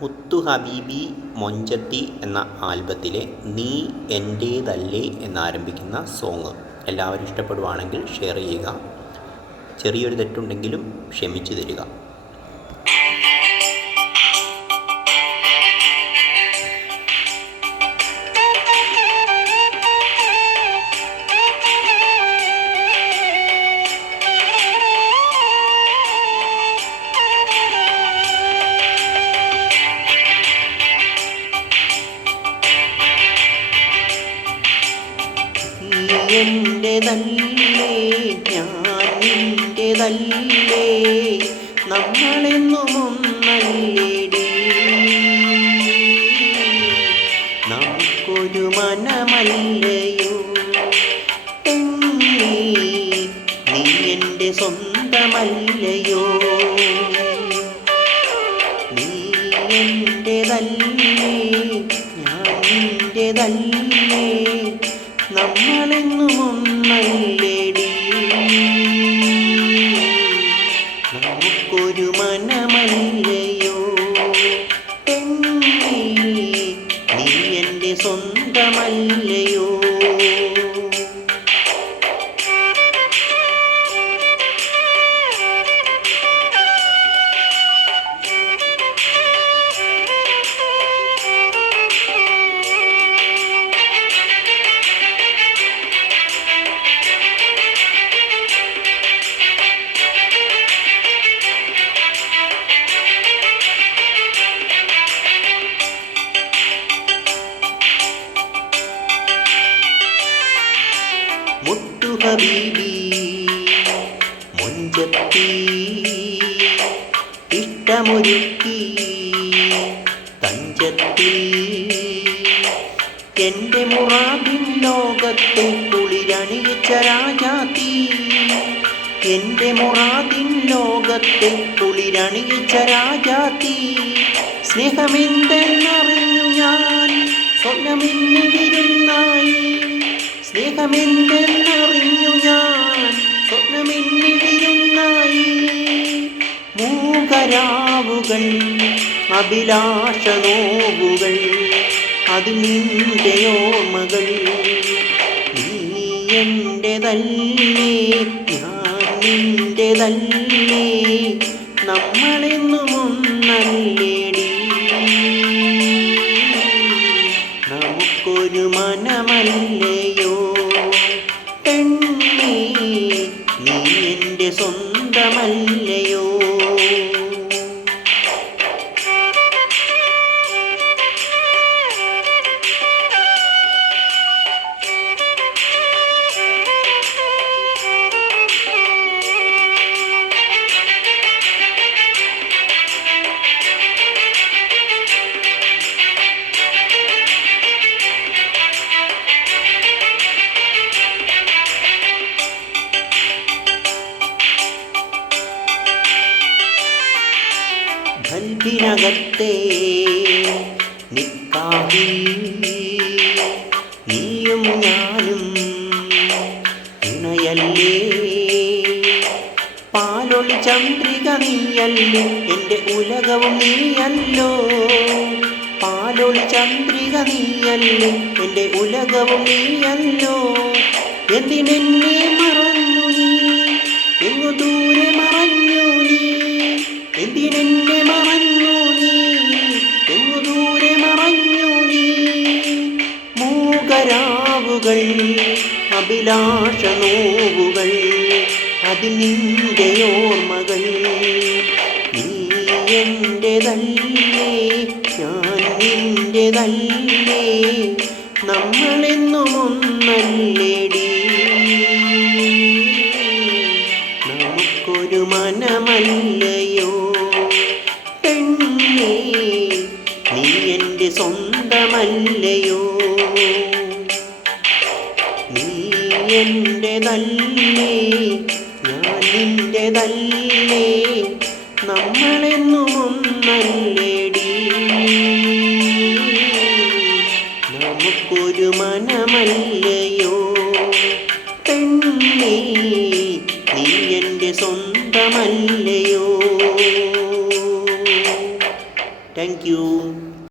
മുത്തു ഹബീബി മൊഞ്ചത്തി എന്ന ആൽബത്തിലെ നീ എന്റേതല്ലേ എന്നാരംഭിക്കുന്ന സോങ്. എല്ലാവരും ഇഷ്ടപ്പെടുവാണെങ്കിൽ ഷെയർ ചെയ്യുക. ചെറിയൊരു തെറ്റുണ്ടെങ്കിലും ക്ഷമിച്ചു തരിക. എന്റെതല്ലേ ഞാൻ നിന്റെതല്ലേ നമ്മളെന്നും ഒന്നല്ലേടി. നമുക്കൊരു മനമല്ലയോ? പെണ്ണേ നീ എന്റെ സ്വന്തമല്ലയോ? നീ എന്റെതല്ലേ ഞാൻ നിന്റെതല്ലേ നമ്മളെന്നും ഹബീബി മുഞ്ചത്തി. ഇഷ്ടമൊരുക്കി തഞ്ചത്തിൽ. എന്റെ മുറാബിൻ ലോകത്തെ കുളിരണിയിച്ച രാജാത്തി എന്റെ മുറാദിൻ ലോകത്തെ കുളിരണിയിച്ച രാജാത്തി സ്നേഹമെന്തെന്നറിഞ്ഞു ഞാൻ സ്വപ്നമെന്നിരുന്നായി സ്നേഹമെന്തെന്നറിഞ്ഞു ഞാൻ സ്വപ്നമെന്നിരുന്നായി മൂകരാവുകൾ അഭിലാഷ നോവുകൾ അത് നിന്റെ ഓർമ്മകൾ. നീ എന്റെതല്ലേ ഞാൻ നിന്റെതല്ലേ നമ്മളെന്നും മനമല്ലയോ പെണ്ണേ നീ എന്റെ സ്വന്തമല്ലയോ? കൽവിനകത്തെ നിക്കാവിൽ നീയും ഞാനും ഇണയല്ലേ. പാലൊളി ചന്ദ്രിക നീയല്ലേ എന്റെ ഉലകവും നീയല്ലോ. പാലൊളി ചന്ദ്രിക നീയല്ലേ എന്റെ ഉലകവും നീയല്ലോ. എന്തിനെന്നെ മറന്നു നീ? എങ്ങു ദൂരെ മറഞ്ഞു നീ? എന്തിനെന്നെ മറഞ്ഞു നീ എങ്ങു ദൂരെ മറഞ്ഞു നീ. മൂകരാവുകൾ അഭിലാഷ നോവുകൾ അതിൽ നിന്റെ ഓർമ്മകൾ. നീ എന്റെതല്ലേ ഞാൻ നിന്റെതല്ലേ നമ്മളെന്നും ഒന്നല്ലേടി നമുക്കൊരു മനമല്ലയോ സ്വന്തമല്ലയോ നീ എന്റെ നല്ലേ ഞാൻ നിന്റെ നല്ലേ നമ്മളെന്നും ഒന്നല്ലേടി നമുക്കൊരു മനമല്ലയോ